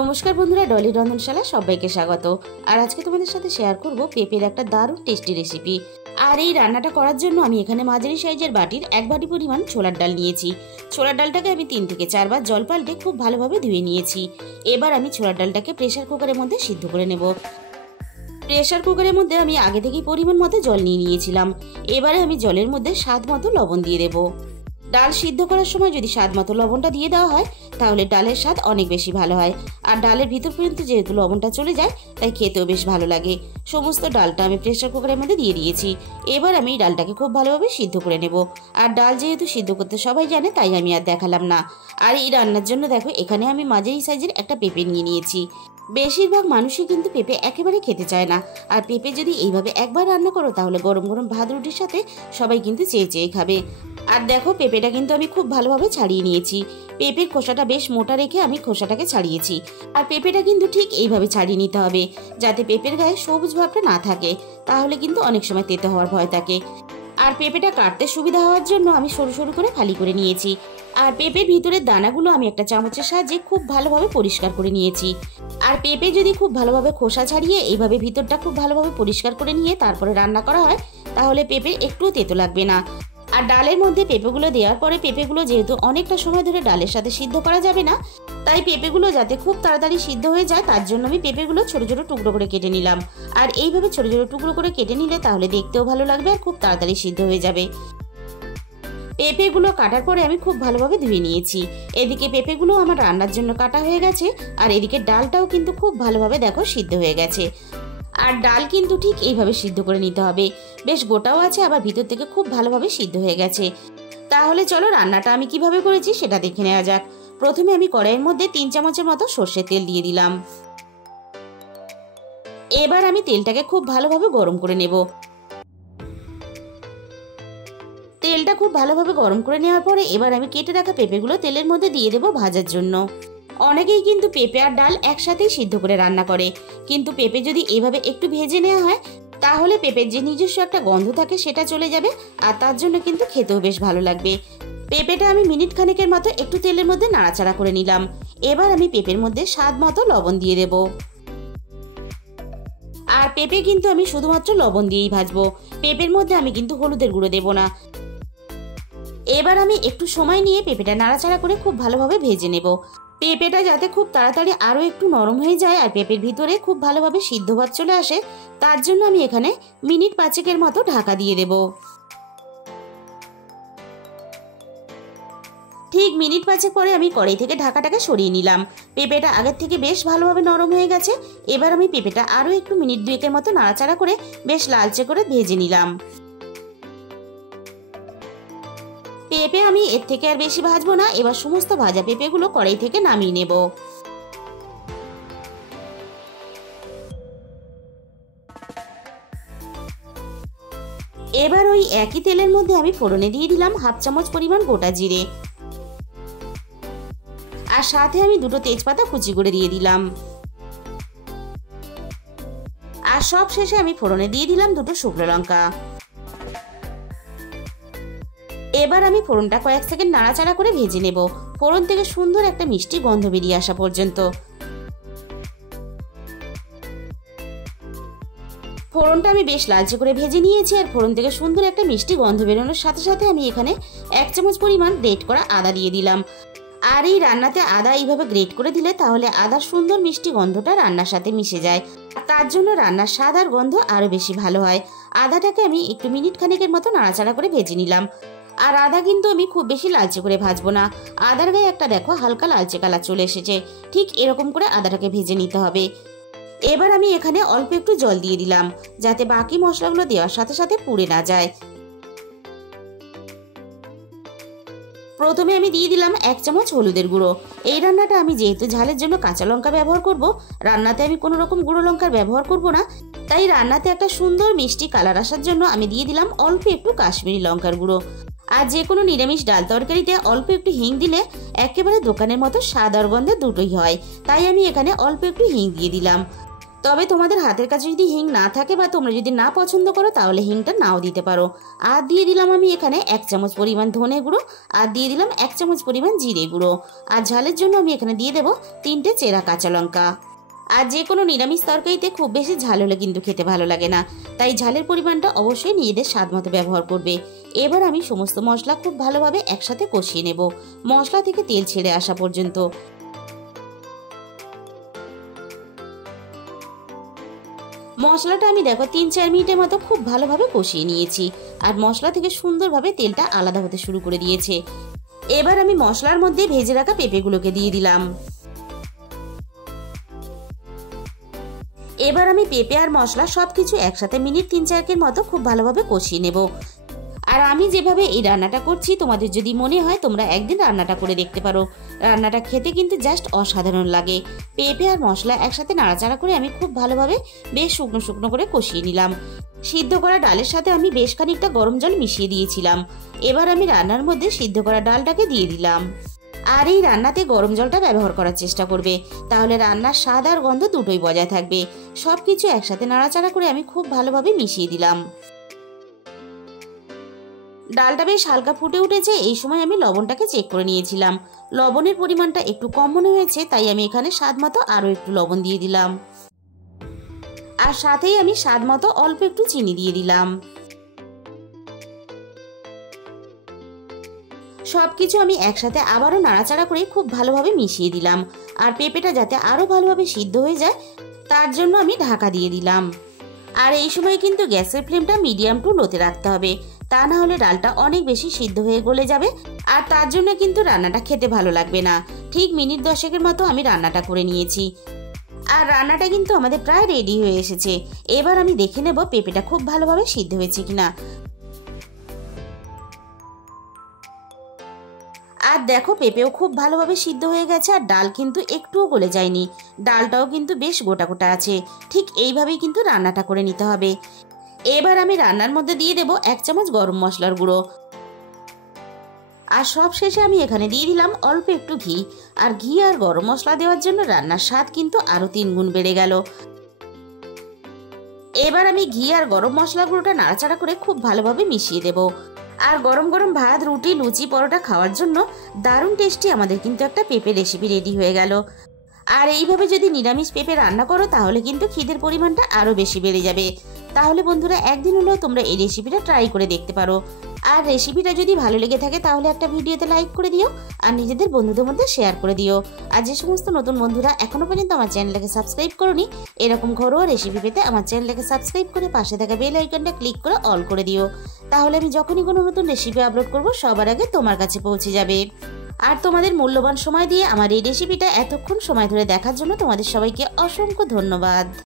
নমস্কার বন্ধুরা, ডলি রন্ধনশালা সবাইকে স্বাগত। আর আজকে তোমাদের সাথে শেয়ার করব পেঁপের একটা দারুণ টেস্টি রেসিপি। আর এই রান্নাটা করার জন্য আমি এখানে মাঝারি সাইজের বাটির 1 বাটি পরিমাণ ছোলার ডাল নিয়েছি। ছোলার ডালটাকে আমি 3 থেকে 4 বার জল পাল্টে খুব ভালোভাবে ধুয়ে নিয়েছি। এবার আমি ছোলার ডালটাকে প্রেসার কুকারের মধ্যে সিদ্ধ করে নেব। প্রেসার কুকারের মধ্যে আমি আগে থেকেই পরিমাণ মতো জল নিয়ে নিয়েছিলাম। এবারে আমি জলের মধ্যে স্বাদ মতো লবণ দিয়ে দেব। ডাল সিদ্ধ করার সময় যদি স্বাদ মতো লবণটা দিয়ে দেওয়া হয় তাহলে ডালের স্বাদ অনেক বেশি ভালো হয়। আর ডালের ভিতর পর্যন্ত যেহেতু লবণটা চলে যায় তাই খেতেও বেশ ভালো লাগে। সমস্ত ডালটা আমি প্রেসার কুকারের মধ্যে দিয়ে দিয়েছি। এবার আমি ডালটাকে খুব ভালোভাবে সিদ্ধ করে নেব। আর ডাল যেহেতু সিদ্ধ করতে সবাই জানে তাই আমি আর দেখালাম না। আর এই রান্নার জন্য দেখো এখানে আমি মাঝারি সাইজের একটা পেঁপে নিয়ে নিয়েছি। বেশিরভাগ মানুষই কিন্তু পেঁপে একেবারে খেতে চায় না। আর পেঁপে যদি এইভাবে একবার রান্না করো তাহলে গরম গরম ভাত রুটির সাথে সবাই কিন্তু চেয়ে চেয়ে খাবে। আর দেখো পেঁপেটা কিন্তু আমি খুব ভালোভাবে ছাড়িয়ে নিয়েছি। পেঁপের খোসাটা বেশ মোটা রেখে আমি খোসাটাকে ছাড়িয়েছি। আর পেঁপেটা কিন্তু ঠিক এইভাবে ছাড়িয়ে নিতে হবে যাতে পেঁপের গায়ে সবুজ ভাবটা না থাকে, তাহলে কিন্তু অনেক সময় তেতো হওয়ার ভয় থাকে। আর পেঁপেটা কাটতে সুবিধা হওয়ার জন্য আমি সরু সরু করে ফালি করে নিয়েছি। আর পেঁপের ভিতরের দানাগুলো আমি একটা চামচের সাহায্যে খুব ভালোভাবে পরিষ্কার করে নিয়েছি। আর পেঁপে যদি খুব ভালোভাবে খোসা ছাড়িয়ে এইভাবে ভিতরটা খুব ভালোভাবে পরিষ্কার করে নিয়ে তারপরে রান্না করা হয় তাহলে পেঁপে একটুও তেতো লাগবে না। আর ডালের মধ্যে পেঁপেগুলো দেওয়ার পরে পেঁপেগুলো যেহেতু অনেকটা সময় ধরে ডালের সাথে সিদ্ধ করা যাবে না, তাই পেঁপেগুলো যাতে খুব তাড়াতাড়ি সিদ্ধ হয়ে যায় তার জন্য আমি পেঁপেগুলো ছোট ছোট টুকরো করে কেটে নিলাম। আর এইভাবে ছোট ছোট টুকরো করে কেটে নিলে তাহলে দেখতেও ভালো লাগবে আর খুব তাড়াতাড়ি সিদ্ধ হয়ে যাবে। পেঁপেগুলো কাটার পরে আমি খুব ভালোভাবে ধুয়ে নিয়েছি। এদিকে পেঁপেগুলো আমার রান্নার জন্য কাটা হয়ে গেছে। আর এদিকে ডালটাও কিন্তু খুব ভালোভাবে দেখো সিদ্ধ হয়ে গেছে। আর ডাল কিন্তু ঠিক এইভাবে সিদ্ধ করে নিতে হবে, বেশ গোটাও আছে আবার ভিতর থেকে খুব ভালোভাবে সিদ্ধ হয়ে গেছে। তাহলে চলো রান্নাটা আমি কিভাবে করেছি সেটা দেখে নেওয়া যাক। প্রথমে আমি কড়াইয়ের মধ্যে 3 চামচের মতো সর্ষের তেল দিয়ে দিলাম। এবার আমি তেলটাকে খুব ভালোভাবে গরম করে নেব। তেলটা খুব ভালোভাবে গরম করে নেওয়ার পরে এবার আমি কেটে রাখা পেঁপেগুলো তেলের মধ্যে দিয়ে দেবো ভাজার জন্য। অনেকেই কিন্তু পেঁপে আর ডাল একসাথেই সিদ্ধ করে রান্না করে, কিন্তু পেঁপে যদি এভাবে একটু ভেজে নেওয়া হয় তাহলে পেঁপের যে নিজস্ব একটা গন্ধ থাকে সেটা চলে যাবে আর তার জন্য কিন্তু খেতেও বেশ ভালো লাগবে। পেঁপেটা আমি মিনিট খানেকের মতো একটু তেলের মধ্যে নাড়াচাড়া করে নিলাম। এবার আমি পেঁপের মধ্যে স্বাদ মতো লবণ দিয়ে দেব। আর পেঁপে কিন্তু আমি শুধুমাত্র লবণ দিয়েই ভাজবো, পেঁপের মধ্যে আমি কিন্তু হলুদের গুঁড়ো দেব না। এবার আমি একটু সময় নিয়ে পেঁপেটা নাড়াচাড়া করে খুব ভালোভাবে ভেজে নেব। পেঁপেটা যাতে খুব তাড়াতাড়ি আরও একটু নরম হয়ে যায় আর পেঁপের ভিতরে খুব ভালোভাবে সিদ্ধ ভাব চলে আসে তার জন্য আমি এখানে মিনিট 5 মতো ঢাকা দিয়ে দেব। ঠিক মিনিট 5 পরে আমি কড়াই থেকে ঢাকাটাকে সরিয়ে নিলাম। পেঁপেটা আগের থেকে বেশ ভালোভাবে নরম হয়ে গেছে। এবার আমি পেঁপেটা আরও একটু মিনিট 2 মতো নাড়াচাড়া করে বেশ লালচে করে ভেজে নিলাম। পেঁপে আমি এর থেকে আর বেশি ভাজবো না। এবার সমস্ত ভাজা পেঁপেগুলো কড়াই থেকে নামিয়ে নেব। এবার ওই একই তেলের মধ্যে আমি ফোড়নে দিয়ে দিলাম 1/2 চামচ পরিমাণ গোটা জিরে। আর সাথে আমি 2টো তেজপাতা কুচি করে দিয়ে দিলাম। আর সব শেষে আমি ফোড়নে দিয়ে দিলাম 2টো শুকনো লঙ্কা। এবার আমি ফোড়নটা কয়েক সেকেন্ড নাড়াচাড়া করে ভেজে নেব, ফোড়ন থেকে সুন্দর একটা মিষ্টি গন্ধ বেরিয়ে আসা পর্যন্ত। ফোড়নটা আমি বেশ লালচে করে ভেজে নিয়েছি। আর ফোড়ন থেকে সুন্দর একটা মিষ্টি গন্ধ বেরোনোর সাথে সাথে আমি এখানে 1 চামচ পরিমাণ গ্রেট করা আদা দিয়ে দিলাম। আর এই রান্নাতে আদা এইভাবে গ্রেট করে দিলে তাহলে আদার সুন্দর মিষ্টি গন্ধটা রান্নার সাথে মিশে যায়। তার জন্য রান্নার স্বাদ আর গন্ধ আরও বেশি ভালো হয়। আদাটাকে আমি একটু মিনিট খানেকের মতো নাড়াচাড়া করে ভেজে নিলাম। আর আদা কিন্তু আমি খুব বেশি লালচে করে ভাজবো না। আদার গায়ে একটা দেখো হালকা লালচে কালার চলে এসেছে, ঠিক এরকম করে আদাটাকে ভেজে নিতে হবে। এবার আমি এখানে অল্প একটু জল দিয়ে দিলাম যাতে বাকি মশলাগুলো দেওয়ার সাথে সাথে পুড়ে না যায়। প্রথমে আমি দিয়ে দিলাম 1 চামচ হলুদের গুঁড়ো। এই রান্নাটা আমি যেহেতু ঝালের জন্য কাঁচা লঙ্কা ব্যবহার করব, রান্নাতে আমি কোনো রকম গুঁড়ো লঙ্কার ব্যবহার করব না, তাই রান্নাতে একটা সুন্দর মিষ্টি কালার আসার জন্য আমি দিয়ে দিলাম অল্প একটু কাশ্মীরি লঙ্কার গুঁড়ো। আর যে কোনো নিরামিষ ডাল তরকারিতে অল্প একটু হিং দিলে একেবারে দোকানের মতো স্বাদ আর গন্ধ দুটোই হয়, তাই আমি এখানে অল্প একটু হিং দিয়ে দিলাম। তবে তোমাদের হাতের কাছে যদি হিং না থাকে বা তোমরা যদি না পছন্দ করো তাহলে হিংটা নাও দিতে পারো। আর দিয়ে দিলাম আমি এখানে 1 চামচ পরিমাণ ধনে গুঁড়ো, আর দিয়ে দিলাম 1 চামচ পরিমাণ জিরে গুঁড়ো। আর ঝালের জন্য আমি এখানে দিয়ে দেবো 3টে চেরা কাঁচা লঙ্কা। আর যে কোনো নিরামিষ তরকারিতে খুব বেশি ঝাল হলে কিন্তু খেতে ভালো লাগে না, তাই ঝালের পরিমাণটা অবশ্যই নিজেদের স্বাদ মতো ব্যবহার করবে। এবার আমি সমস্ত মশলা খুব ভালোভাবে একসাথে কষিয়ে নেব, মশলা থেকে তেল ছেড়ে আসা পর্যন্ত। মশলাটা আমি দেখো 3-4 মিনিটের মতো খুব ভালোভাবে কষিয়ে নিয়েছি, আর মশলা থেকে সুন্দরভাবে তেলটা আলাদা হতে শুরু করে দিয়েছে। এবার আমি মশলার মধ্যে ভেজে রাখা পেঁপেগুলোকে দিয়ে দিলাম। এবার আমি পেঁপে আর মশলা সবকিছু একসাথে মিনিট 3-4 মতো খুব ভালোভাবে কষিয়ে নেব। আর আমি যেভাবে এই রান্নাটা করছি, তোমাদের যদি মনে হয় তোমরা একদিন রান্নাটা করে দেখতে পারো। রান্নাটা খেতে কিন্তু জাস্ট অসাধারণ লাগে। পেঁপে আর মশলা একসাথে নাড়াচাড়া করে আমি খুব ভালোভাবে বেশ শুকনো শুকনো করে কষিয়ে নিলাম। সিদ্ধ করা ডালের সাথে আমি বেশ খানিকটা গরম জল মিশিয়ে দিয়েছিলাম। এবার আমি রান্নার মধ্যে সিদ্ধ করা ডালটাকে দিয়ে দিলাম। আর এই রান্নাতে গরম জলটা ব্যবহার করার চেষ্টা করবে, তাহলে রান্নার স্বাদ আর গন্ধ দুটোই বজায় থাকবে। সব কিছু একসাথে নাড়াচাড়া করে আমি খুব ভালোভাবে মিশিয়ে দিলাম। ডালটা বেশ হালকা ফুটে উঠেছে, এই সময় আমি লবণটাকে চেক করে নিয়েছিলাম। লবণের পরিমাণটা একটু কম মনে হয়েছে, তাই আমি এখানে স্বাদ মতো আরও একটু লবণ দিয়ে দিলাম। আর সাথেই আমি স্বাদ মতো অল্প একটু চিনি দিয়ে দিলাম। সবকিছু আমি একসাথে আবারও নাড়াচাড়া করে খুব ভালোভাবে মিশিয়ে দিলাম। আর পেঁপেটা যাতে আরও ভালোভাবে সিদ্ধ হয়ে যায় তার জন্য আমি ঢাকা দিয়ে দিলাম। আর এই সময় কিন্তু গ্যাসের ফ্লেমটা মিডিয়াম টু লোতে রাখতে হবে, তা না হলে ডালটা অনেক বেশি সিদ্ধ হয়ে গলে যাবে, আর তার জন্য কিন্তু রান্নাটা খেতে ভালো লাগবে না। ঠিক মিনিট 10 মতো আমি রান্নাটা করে নিয়েছি, আর রান্নাটা কিন্তু আমাদের প্রায় রেডি হয়ে এসেছে। এবার আমি দেখে নেব পেঁপেটা খুব ভালোভাবে সিদ্ধ হয়েছে কিনা। আর দেখো পেঁপেও খুব ভালোভাবে সিদ্ধ হয়ে গেছে, আর ডাল কিন্তু একটুও গলে যায়নি। ডালটাও কিন্তু বেশ গোটা গোটা আছে। ঠিক এইভাবেই কিন্তু রান্নাটা করে নিতে হবে। এবার আমি রান্নার মধ্যে দিয়ে দেব 1 চামচ গরম মশলার গুঁড়ো। আর সব শেষে আমি এখানে দিয়ে দিলাম অল্প একটু ঘি। আর ঘি আর গরম মশলা দেওয়ার জন্য রান্নার স্বাদ কিন্তু আরও 3 গুণ বেড়ে গেল। এবার আমি ঘি আর গরম মশলা গুঁড়োটা নাড়াচাড়া করে খুব ভালোভাবে মিশিয়ে দেব। আর গরম গরম ভাত, রুটি, লুচি, পরোটা খাওয়ার জন্য দারুণ টেস্টি আমাদের কিন্তু একটা পেঁপে রেসিপি রেডি হয়ে গেল। আর এইভাবে যদি নিরামিষ পেঁপে রান্না করো তাহলে কিন্তু খিদের পরিমাণটা আরও বেশি বেড়ে যাবে। তাহলে বন্ধুরা একদিন হলেও তোমরা এই রেসিপিটা ট্রাই করে দেখতে পারো। আর রেসিপিটা যদি ভালো লেগে থাকে তাহলে একটা ভিডিওতে লাইক করে দিও, আর নিজেদের বন্ধুদের মধ্যে শেয়ার করে দিও। আর যে সমস্ত নতুন বন্ধুরা এখনো পর্যন্ত আমার চ্যানেলটাকে সাবস্ক্রাইব করোনি, এরকম ঘরোয়া রেসিপি পেতে আমার চ্যানেলটাকে সাবস্ক্রাইব করে পাশে থাকা বেল আইকনটা ক্লিক করে অল করে দিও। তাহলে আমি যখনই কোনো নতুন রেসিপি আপলোড করব সবার আগে তোমার কাছে পৌঁছে যাবে। আর তোমাদের মূল্যবান সময় দিয়ে আমার এই রেসিপিটা এতক্ষণ সময় ধরে দেখার জন্য তোমাদের সবাইকে অসংখ্য ধন্যবাদ।